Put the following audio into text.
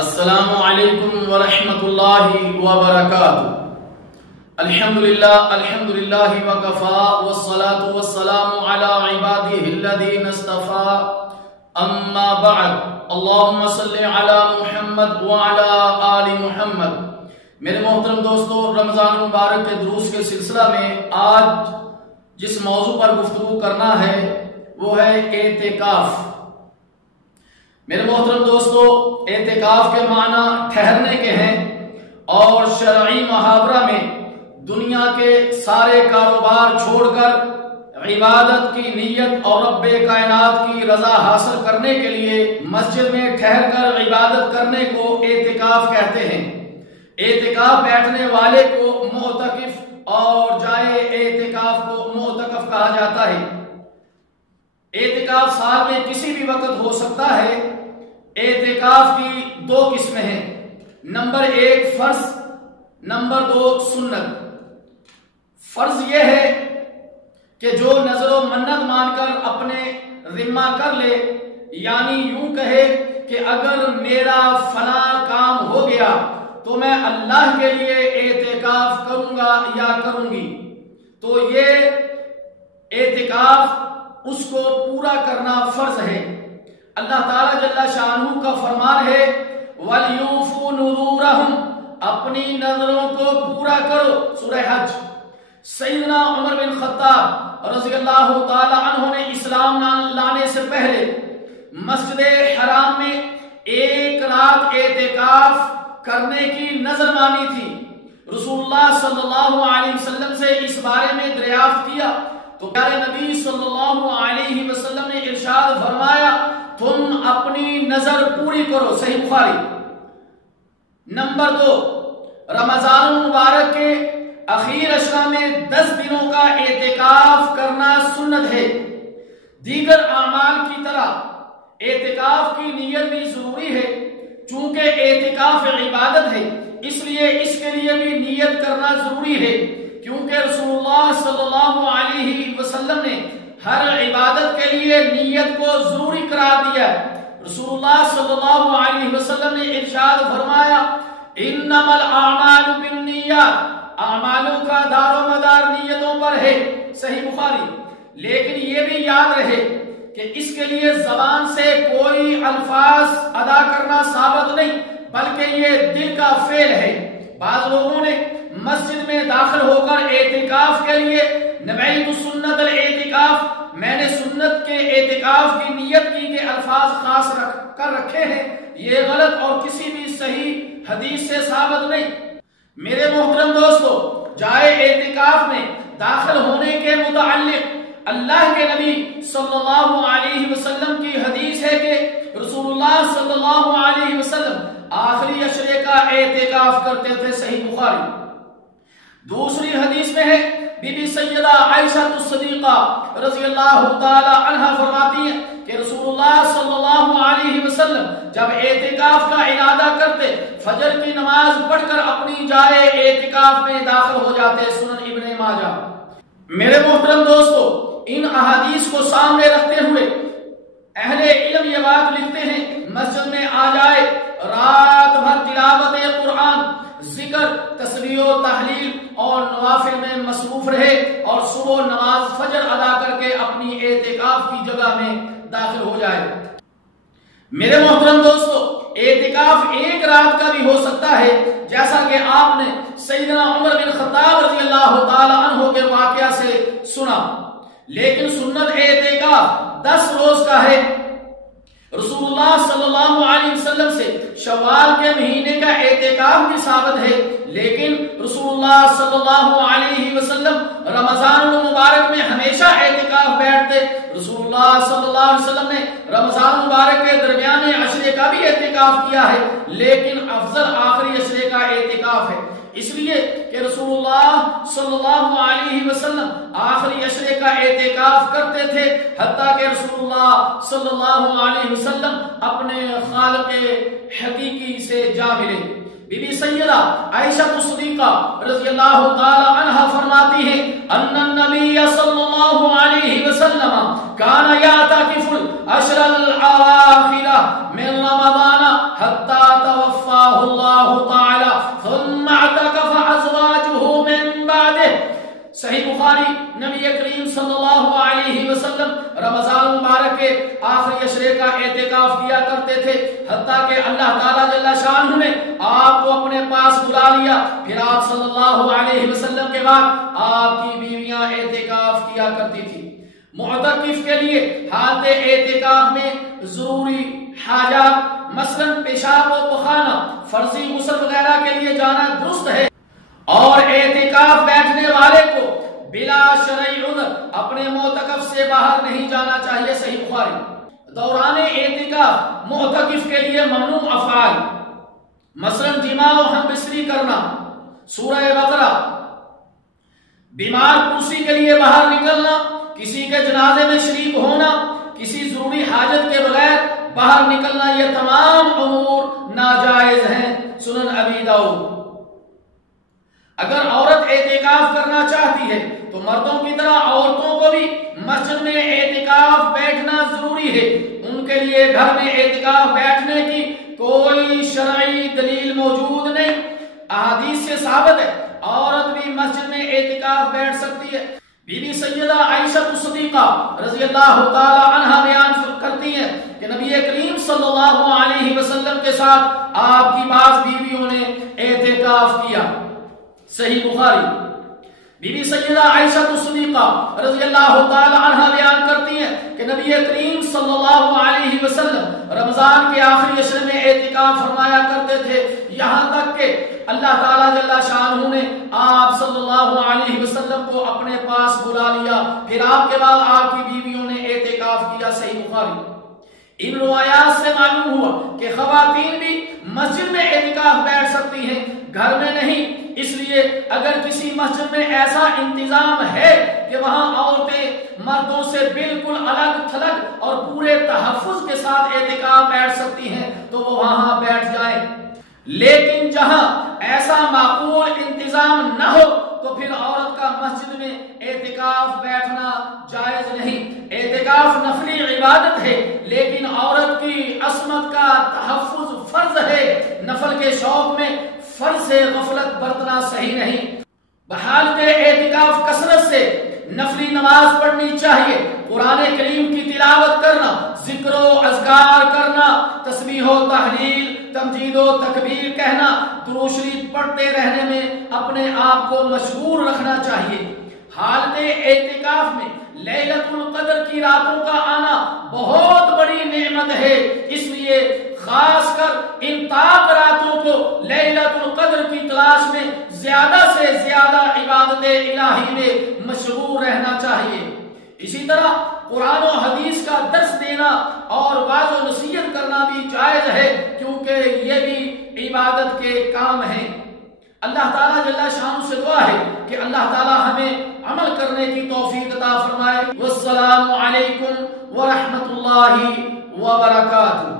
السلام علیکم ورحمۃ اللہ وبرکاتہ۔ الحمدللہ وکفا والصلاة والسلام علی عباده الذین اصطفى، اما بعد، اللہم صلی علی محمد وعلی آل محمد۔ میرے محترم دوستو، رمضان مبارک کے دروس کے سلسلہ میں آج جس موضوع پر گفتگو کرنا ہے وہ ہے اعتکاف۔ میرے محترم دوستو، اعتکاف کے معنی ٹھہرنے کے ہیں اور شرعی محاورہ میں دنیا کے سارے کاروبار چھوڑ کر عبادت کی نیت اور رب کائنات کی رضا حاصل کرنے کے لیے مسجد میں ٹھہر کر عبادت کرنے کو اعتکاف کہتے ہیں۔ اعتکاف بیٹھنے والے کو معتکف اور جائے اعتکاف کو معتکف کہا جاتا ہے۔ اعتکاف سال میں کسی بھی وقت ہو سکتا ہے۔ اعتکاف کی دو قسمیں ہیں، نمبر 1 فرض، نمبر 2 سنت۔ فرض یہ ہے کہ جو نظر و منت مان کر اپنے ذمہ کر لے، یعنی یوں کہے کہ اگر میرا فلاں کام ہو گیا تو میں اللہ کے لیے اعتکاف کروں گا یا کروں گی، تو یہ اعتکاف اس کو پورا کرنا فرض ہے۔ اللہ تعالیٰ جل شانہ کا فرمان ہے وَلْيُوفُوا نُذُورَهُمْ، اپنی نظروں کو پورا کرو، سورہ حج۔ سیدنا عمر بن خطاب رضی اللہ تعالیٰ عنہ نے اسلام لانے سے پہلے مسجد حرام میں 1 رات اعتکاف کرنے کی نظر مانی تھی۔ رسول اللہ صلی اللہ علیہ وسلم سے اس بارے میں دریافت کیا تو پیارے نبی صلی اللہ علیہ وسلم نے ارشاد فرمایا تم اپنی نظر پوری کرو، صحیح بخاری۔ نمبر 2، رمضان مبارک کے اخیر اشرا میں 10 دنوں کا اعتکاف کرنا سنت ہے۔ دیگر اعمال کی طرح اعتکاف کی نیت بھی ضروری ہے، چونکہ اعتکاف عبادت ہے اس لیے اس کے لیے بھی نیت کرنا ضروری ہے، کیونکہ رسول اللہ صلی اللہ علیہ وسلم نے ہر عبادت کے لیے نیت کو ضروری قرار دیا ہے۔ رسول اللہ صلی اللہ علیہ وسلم نے ارشاد فرمایا انما الاعمال بالنیات، اعمالوں کا دار و مدار نیتوں پر ہے، صحیح بخاری۔ لیکن یہ بھی یاد رہے کہ اس کے لیے زبان سے کوئی الفاظ ادا کرنا ثابت نہیں، بلکہ یہ دل کا فعل ہے۔ بعض لوگوں نے مسجد میں داخل ہو کر اعتکاف کے لیے نویت سنت الاعتکاف، میں نے سنت کے اعتکاف کی نیت کی کے الفاظ خاص کر رکھے ہیں، یہ غلط اور کسی بھی صحیح حدیث سے ثابت نہیں۔ میرے محترم دوستو، جائے اعتکاف میں داخل ہونے کے متعلق اللہ کے نبی صلی اللہ علیہ وسلم کی حدیث ہے کہ رسول اللہ صلی اللہ علیہ وسلم آخری عشرے کا اعتکاف کرتے تھے، صحیح بخاری۔ دوسری حدیث میں ہے بی بی سیدہ عائشہ الصدیقہ رضی اللہ تعالی عنہ فرماتی ہیں کہ رسول اللہ صلی اللہ علیہ وسلم جب اعتکاف کا ارادہ کرتے فجر کی نماز پڑھ کر اپنی جائے اعتکاف میں داخل ہو جاتے، سنن ابن ماجہ۔ میرے محترم دوستو، ان احادیث کو سامنے رکھتے ہوئے اہل علم یہ بات لکھتے ہیں مسجد میں آ جائے، رات بھر تلاوت قرآن، ذکر، تسبیح و تحلیل اور نوافل میں مصروف رہے اور صبح نماز فجر ادا کر کے اپنی اعتکاف کی جگہ میں داخل ہو جائے۔ میرے محترم دوستو، اعتکاف 1 رات کا بھی ہو سکتا ہے، جیسا کہ آپ نے سیدنا عمر بن خطاب رضی اللہ تعالی عنہ کے واقعہ سے سنا، لیکن سنت اعتکاف 10 روز کا ہے۔ رسول اللہ صلی اللہ علیہ وسلم سے شوال کے مہینے کا اعتکاف بھی ثابت ہے، لیکن رسول اللہ صلی اللہ علیہ وسلم رمضان المبارک میں ہمیشہ اعتکاف بیٹھتے۔ رسول اللہ صلی اللہ علیہ وسلم نے رمضان مبارک کے درمیانے عشرے کا بھی اعتکاف کیا ہے، لیکن افضل آخری عشرے کا اعتکاف ہے، اس لیے کہ رسول اللہ صلی اللہ علیہ وسلم آخری عشرے کا اعتکاف کرتے تھے، حتیٰ کہ رسول اللہ صلی اللہ علیہ وسلم اپنے خالق حقیقی سے جا ملے۔ بی بی سیدہ عائشہ الصدیقہ صدیقہ رضی اللہ تعالی عنہ فرماتی ہیں ان النبی صلی اللہ علیہ وسلم کان یعتکف العشر الاواخر من رمضان حتى توفاه الله تعالی ثم اعتکف ازواجه من بعده۔ صحیح بخاری، نبی کریم صلی اللہ علیہ وسلم رمضان مبارک کے آخری عشرے کا اعتکاف کیا کرتے تھے، حتیٰ کہ اللہ تعالیٰ جل شانہ نے آپ کو اپنے پاس بلا لیا۔ پھر آپ صلی اللہ علیہ وسلم کے بعد آپ کی بیویاں اعتکاف کیا کرتی تھی۔ معتکف کے لیے حالت اعتکاف میں ضروری حاجات مثلا پیشاب و پخانہ، فرضی غسل وغیرہ کے لیے جانا درست ہے، اور اعتکاف بیٹھنے والے کو بلا شرعی عذر اپنے معتکف سے باہر نہیں جانا چاہیے۔ صحیح بخاری۔ دوران اعتکاف معتکف کے لیے ممنوع افعال مثلا جماع و ہم بستری کرنا، سورہ بقرہ، بیمار کرسی کے لیے باہر نکلنا، کسی کے جنازے میں شریک ہونا، کسی ضروری حاجت کے بغیر باہر نکلنا، یہ تمام امور ناجائز ہیں۔ سنن ابی داؤد۔ اگر عورت اعتکاف کرنا چاہتی ہے تو مردوں کی طرح عورتوں کو بھی مسجد میں اعتکاف بیٹھنا ضروری ہے۔ ان کے لیے گھر میں اعتکاف بیٹھنے کی کوئی شرعی دلیل موجود نہیں۔ احادیث سے ثابت ہے عورت بھی مسجد میں اعتکاف بیٹھ سکتی ہے۔ بی بی سیدہ عائشہ صدیقہ رضی اللہ تعالی عنہا بیان کرتی ہیں کہ نبی کریم صلی اللہ علیہ وسلم کے ساتھ آپ کی بعض بیویوں نے اعتکاف کیا۔ صحیح بخاری۔ بی بی سیدہ عائشہ صدیقہ رضی اللہ تعالی عنہا بیان کرتی ہیں کہ نبی کریم صلی اللہ علیہ وسلم رمضان کے آخری عشرے میں اعتکاف فرمایا کرتے تھے، یہاں تک کہ اللہ تعالیٰ جل شانہ نے آپ صلی اللہ علیہ وسلم کو اپنے پاس بلا لیا، پھر آپ کے بعد آپ کی بیویوں نے اعتکاف کیا۔ صحیح بخاری۔ ان روایات سے معلوم ہوا کہ خواتین بھی مسجد میں اعتکاف بیٹھ سکتی ہیں، گھر میں نہیں۔ اس لیے اگر کسی مسجد میں ایسا انتظام ہے کہ وہاں عورتیں مردوں سے بالکل الگ تھلگ اور پورے تحفظ کے ساتھ اعتکاف بیٹھ سکتی ہیں تو وہ وہاں بیٹھ جائیں، لیکن جہاں ایسا معقول انتظام نہ ہو تو پھر عورت کا مسجد میں اعتکاف بیٹھنا جائز نہیں۔ اعتکاف نفلی عبادت ہے، لیکن عورت کی عصمت کا تحفظ فرض ہے۔ نفل کے شوق میں فرض سے غفلت برتنا صحیح نہیں۔ بحالت اعتکاف کثرت سے نفلی نماز پڑھنی چاہیے، قرآن کریم کی تلاوت کرنا، ذکر و اذکار کرنا، تسبیح و تحلیل، تمجید و تکبیر کہنا، درود شریف پڑھتے رہنے میں اپنے آپ کو مشغول رکھنا چاہیے۔ حالت اعتکاف میں لیلۃ القدر کی راتوں کا آنا بہت بڑی نعمت ہے، اس لیے خاص کر ان طاق راتوں کو لیلۃ القدر کی تلاش میں زیادہ سے زیادہ عبادت الہی میں مشغول رہنا چاہیے۔ اسی طرح قرآن و حدیث کا درس دینا اور واعظ و نصیحت کرنا بھی جائز ہے، کیونکہ یہ بھی عبادت کے کام ہیں۔ اللہ تعالیٰ جل شانہ سے دعا ہے کہ اللہ تعالیٰ ہمیں عمل کرنے کی توفیق عطا فرمائے۔ والسلام علیکم ورحمۃ اللہ وبرکاتہ۔